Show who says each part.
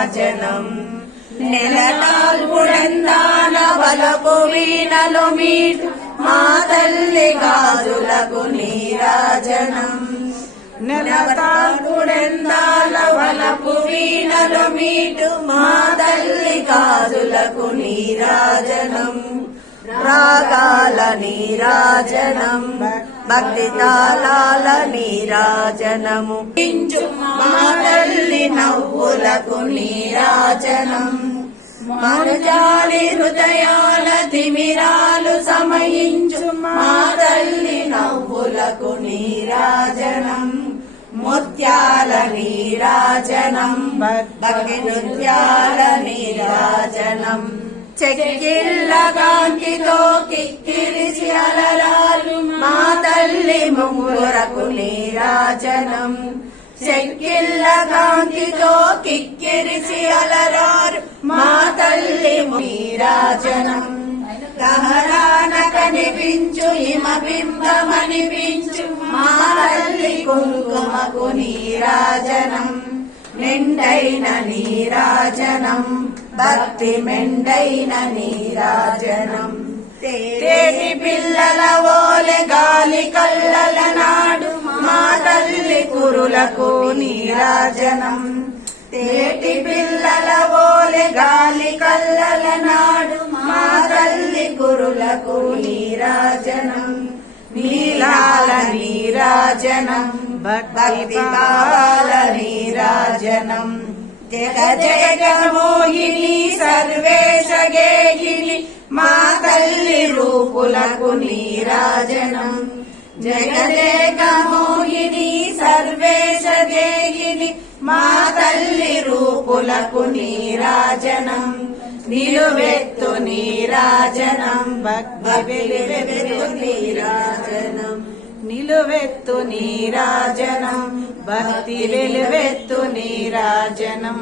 Speaker 1: నీరాజనం నెలనాల్పుడందాన వలపు వీణలు మీటు మా తల్లి గాజులకు నీరాజనం. నెలతాల్పుడెందాల వలపు వీణలు మీటు మా తల్లి గాజులకు నీరాజనం. రాగాల నీరాజనం. భక్తి తాళాల నీరాజనము పించు మా తల్లి నవ్వులకు నీరాజనం. మనుజాలి హృదయాల తిమిరాలు సమయించు మా తల్లి నవ్వులకు నీరాజనం. ముత్యాల నీరాజనం. భక్తి నృత్యాల నీరాజనం. చెక్కిళ్ళ కాంతితో కిక్కి నీరాజనం చెక్కిళ్ళ కాంతితో కిక్కిరిసి అలరారు మా తల్లి నీరాజనం గహరాన కనిపించు హిమబింబమనిపించు మా తల్లి కుంకుమకు నీరాజనం. నిండైన నీరాజనం భక్తి మెండైన నీరాజనం. తేటి పిల్లల ఓలె గాలి కళ్ళ కొరకు నీరాజనం తేటి పిల్లల ఓలె గాలి కల్లల నాడు మా తల్లి గురులకు నీరాజనం. నీలాల నీరాజనం భక్తి బాల నీరాజనం. జగ జయ జగమోహిని సర్వేశ గేహిని మా తల్లి రూపులకు నీరాజనం. జగ జగ రూపులకు నీరాజనం నిలువెత్తు నీరాజనం భక్తి నీరాజనం నిలువెత్తు నీరాజనం భక్తి వెలువెత్తు నీరాజనం.